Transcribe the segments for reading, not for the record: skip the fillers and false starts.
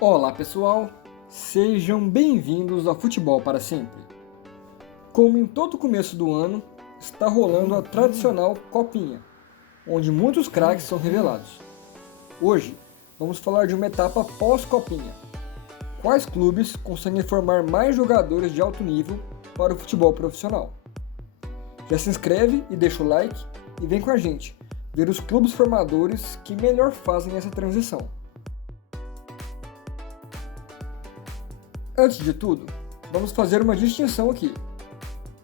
Olá pessoal, sejam bem-vindos ao Futebol para Sempre. Como em todo começo do ano, está rolando a tradicional Copinha, onde muitos craques são revelados. Hoje, vamos falar de uma etapa pós-Copinha. Quais clubes conseguem formar mais jogadores de alto nível para o futebol profissional? Já se inscreve e deixa o like e vem com a gente ver os clubes formadores que melhor fazem essa transição. Antes de tudo, vamos fazer uma distinção aqui.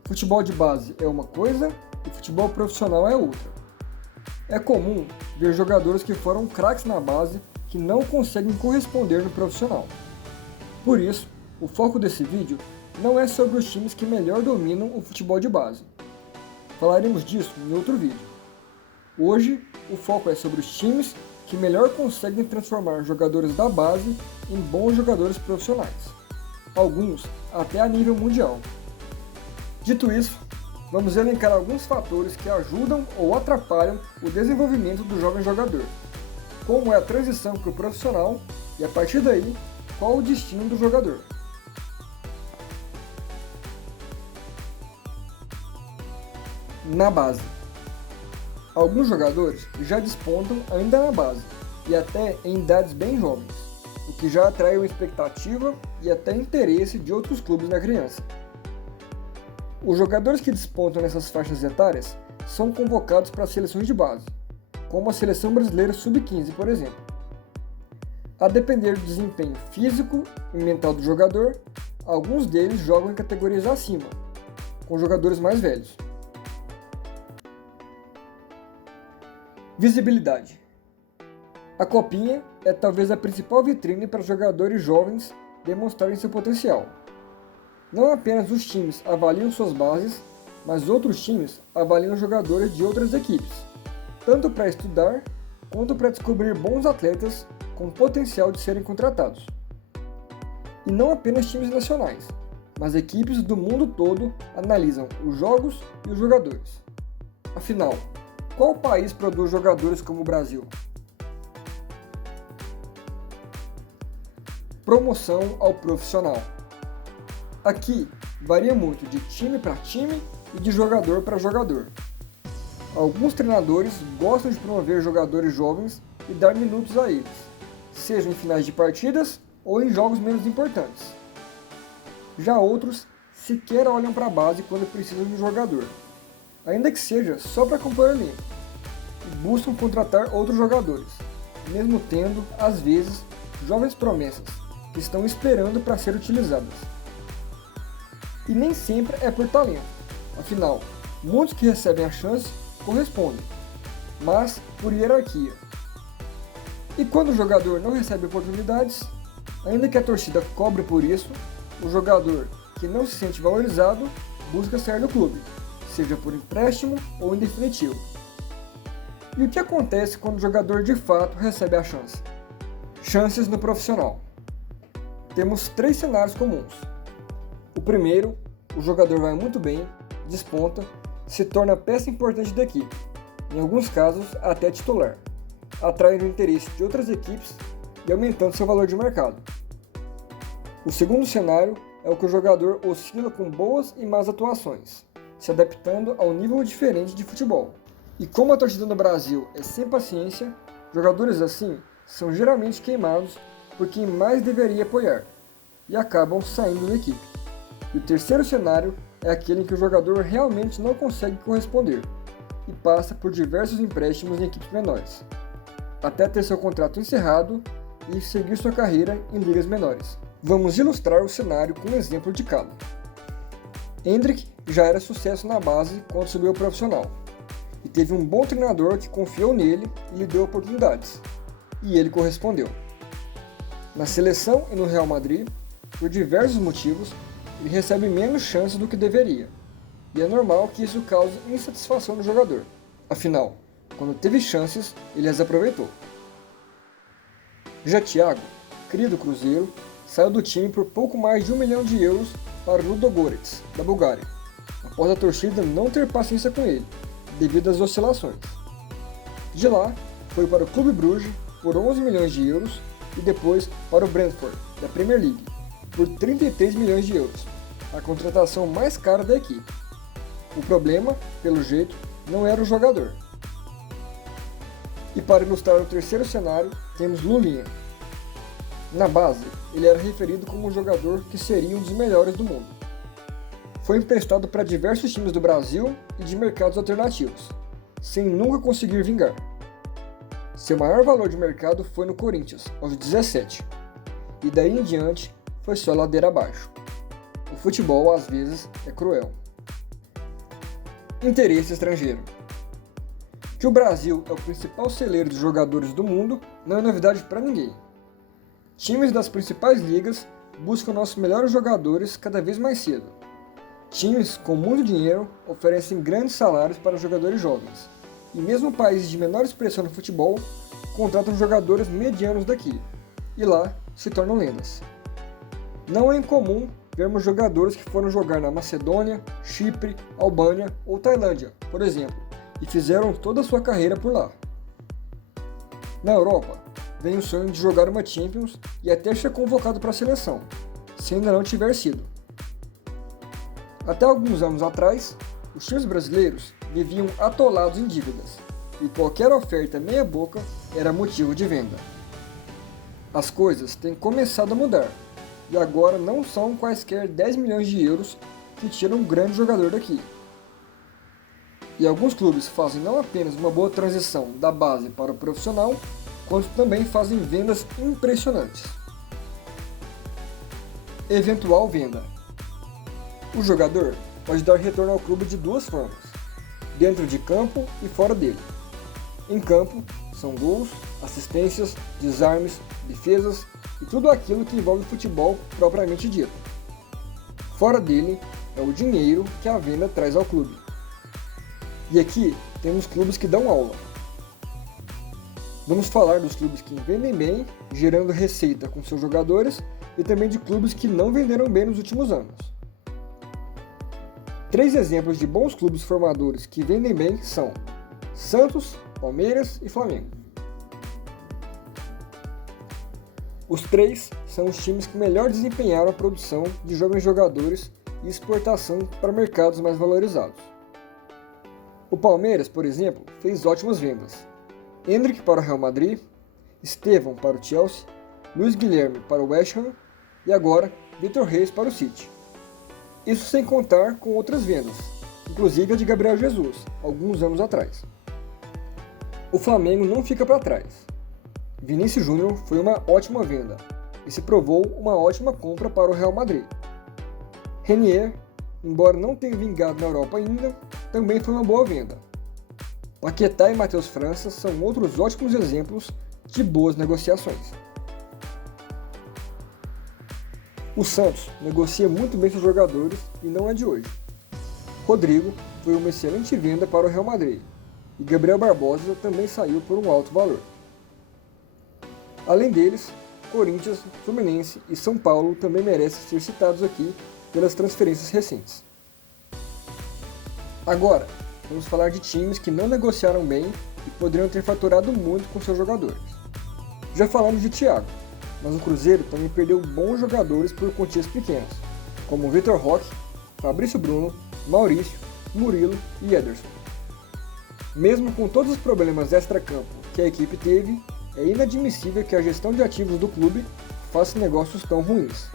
Futebol de base é uma coisa e futebol profissional é outra. É comum ver jogadores que foram craques na base que não conseguem corresponder no profissional. Por isso, o foco desse vídeo não é sobre os times que melhor dominam o futebol de base. Falaremos disso em outro vídeo. Hoje, o foco é sobre os times que melhor conseguem transformar jogadores da base em bons jogadores profissionais. Alguns até a nível mundial. Dito isso, vamos elencar alguns fatores que ajudam ou atrapalham o desenvolvimento do jovem jogador, como é a transição para o profissional e, a partir daí, qual o destino do jogador. Na base. Alguns jogadores já despontam ainda na base, e até em idades bem jovens, o que já atrai uma expectativa e até interesse de outros clubes na criança. Os jogadores que despontam nessas faixas etárias são convocados para seleções de base, como a Seleção Brasileira Sub-15, por exemplo. A depender do desempenho físico e mental do jogador, alguns deles jogam em categorias acima, com jogadores mais velhos. Visibilidade. A Copinha é talvez a principal vitrine para jogadores jovens demonstrarem seu potencial. Não apenas os times avaliam suas bases, mas outros times avaliam jogadores de outras equipes, tanto para estudar quanto para descobrir bons atletas com potencial de serem contratados. E não apenas times nacionais, mas equipes do mundo todo analisam os jogos e os jogadores. Afinal, qual país produz jogadores como o Brasil? Promoção ao profissional. Aqui varia muito de time para time e de jogador para jogador. Alguns treinadores gostam de promover jogadores jovens e dar minutos a eles, seja em finais de partidas ou em jogos menos importantes. Já outros sequer olham para a base quando precisam de um jogador, ainda que seja só para compor elenco, e buscam contratar outros jogadores, mesmo tendo, às vezes, jovens promessas que estão esperando para ser utilizadas. E nem sempre é por talento, afinal, muitos que recebem a chance correspondem, mas por hierarquia. E quando o jogador não recebe oportunidades, ainda que a torcida cobre por isso, o jogador que não se sente valorizado busca sair do clube, seja por empréstimo ou em definitivo. E o que acontece quando o jogador de fato recebe a chance? Chances no profissional. Temos 3 cenários comuns. O primeiro, o jogador vai muito bem, desponta, se torna peça importante da equipe, em alguns casos até titular, atraindo o interesse de outras equipes e aumentando seu valor de mercado. O segundo cenário é o que o jogador oscila com boas e más atuações, se adaptando ao nível diferente de futebol. E como a torcida no Brasil é sem paciência, jogadores assim são geralmente queimados por quem mais deveria apoiar, e acabam saindo da equipe. E o terceiro cenário é aquele em que o jogador realmente não consegue corresponder, e passa por diversos empréstimos em equipes menores, até ter seu contrato encerrado e seguir sua carreira em ligas menores. Vamos ilustrar o cenário com um exemplo de cada. Endrick já era sucesso na base quando subiu ao profissional, e teve um bom treinador que confiou nele e lhe deu oportunidades, e ele correspondeu. Na seleção e no Real Madrid, por diversos motivos, ele recebe menos chances do que deveria, e é normal que isso cause insatisfação no jogador. Afinal, quando teve chances, ele as aproveitou. Já Thiago, cria do Cruzeiro, saiu do time por pouco mais de 1 milhão de euros para o Ludogorets, da Bulgária, após a torcida não ter paciência com ele, devido às oscilações. De lá, foi para o Clube Bruges por 11 milhões de euros e depois para o Brentford, da Premier League, por 33 milhões de euros, a contratação mais cara da equipe. O problema, pelo jeito, não era o jogador. E para ilustrar o terceiro cenário, temos Lulinha. Na base, ele era referido como um jogador que seria um dos melhores do mundo. Foi emprestado para diversos times do Brasil e de mercados alternativos, sem nunca conseguir vingar. Seu maior valor de mercado foi no Corinthians, aos 17, e daí em diante foi só ladeira abaixo. O futebol, às vezes, é cruel. Interesse estrangeiro. Que o Brasil é o principal celeiro de jogadores do mundo não é novidade para ninguém. Times das principais ligas buscam nossos melhores jogadores cada vez mais cedo. Times com muito dinheiro oferecem grandes salários para jogadores jovens, e mesmo países de menor expressão no futebol contratam jogadores medianos daqui, e lá se tornam lendas. Não é incomum vermos jogadores que foram jogar na Macedônia, Chipre, Albânia ou Tailândia, por exemplo, e fizeram toda a sua carreira por lá. Na Europa, vem o sonho de jogar uma Champions e até ser convocado para a seleção, se ainda não tiver sido. Até alguns anos atrás, os times brasileiros viviam atolados em dívidas, e qualquer oferta meia-boca era motivo de venda. As coisas têm começado a mudar, e agora não são quaisquer 10 milhões de euros que tiram um grande jogador daqui. E alguns clubes fazem não apenas uma boa transição da base para o profissional, quanto também fazem vendas impressionantes. Eventual venda. O jogador pode dar retorno ao clube de duas formas, dentro de campo e fora dele. Em campo, são gols, assistências, desarmes, defesas e tudo aquilo que envolve futebol propriamente dito. Fora dele, é o dinheiro que a venda traz ao clube. E aqui temos clubes que dão aula. Vamos falar dos clubes que vendem bem, gerando receita com seus jogadores, e também de clubes que não venderam bem nos últimos anos. 3 exemplos de bons clubes formadores que vendem bem são Santos, Palmeiras e Flamengo. Os 3 são os times que melhor desempenharam a produção de jovens jogadores e exportação para mercados mais valorizados. O Palmeiras, por exemplo, fez ótimas vendas. Endrick para o Real Madrid, Estevão para o Chelsea, Luiz Guilherme para o West Ham e agora Vitor Reis para o City. Isso sem contar com outras vendas, inclusive a de Gabriel Jesus, alguns anos atrás. O Flamengo não fica para trás. Vinícius Júnior foi uma ótima venda e se provou uma ótima compra para o Real Madrid. Renier, embora não tenha vingado na Europa ainda, também foi uma boa venda. Paquetá e Matheus França são outros ótimos exemplos de boas negociações. O Santos negocia muito bem seus jogadores e não é de hoje. Rodrigo foi uma excelente venda para o Real Madrid e Gabriel Barbosa também saiu por um alto valor. Além deles, Corinthians, Fluminense e São Paulo também merecem ser citados aqui pelas transferências recentes. Agora, vamos falar de times que não negociaram bem e poderiam ter faturado muito com seus jogadores. Já falamos de Thiago, mas o Cruzeiro também perdeu bons jogadores por quantias pequenas, como Vitor Roque, Fabrício Bruno, Maurício, Murilo e Ederson. Mesmo com todos os problemas extra-campo que a equipe teve, é inadmissível que a gestão de ativos do clube faça negócios tão ruins.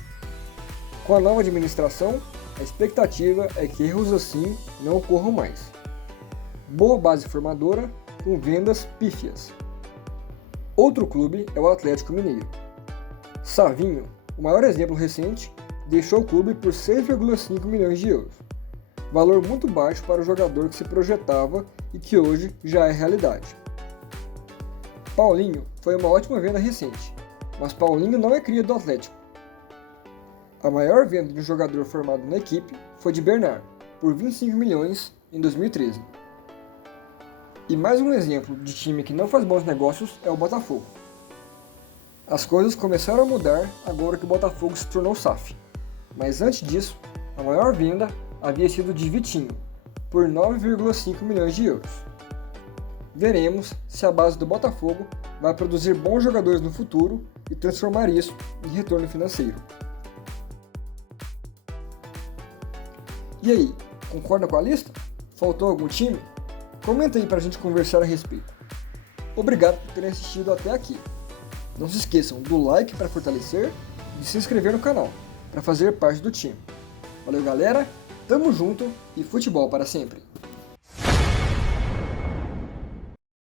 Com a nova administração, a expectativa é que erros assim não ocorram mais. Boa base formadora com vendas pífias. Outro clube é o Atlético Mineiro. Savinho, o maior exemplo recente, deixou o clube por 6,5 milhões de euros. Valor muito baixo para o jogador que se projetava e que hoje já é realidade. Paulinho foi uma ótima venda recente, mas Paulinho não é cria do Atlético. A maior venda de um jogador formado na equipe foi de Bernard, por 25 milhões em 2013. E mais um exemplo de time que não faz bons negócios é o Botafogo. As coisas começaram a mudar agora que o Botafogo se tornou SAF, mas antes disso, a maior venda havia sido de Vitinho, por 9,5 milhões de euros. Veremos se a base do Botafogo vai produzir bons jogadores no futuro e transformar isso em retorno financeiro. E aí, concorda com a lista? Faltou algum time? Comenta aí pra gente conversar a respeito. Obrigado por terem assistido até aqui. Não se esqueçam do like para fortalecer e de se inscrever no canal para fazer parte do time. Valeu, galera, tamo junto e futebol para sempre!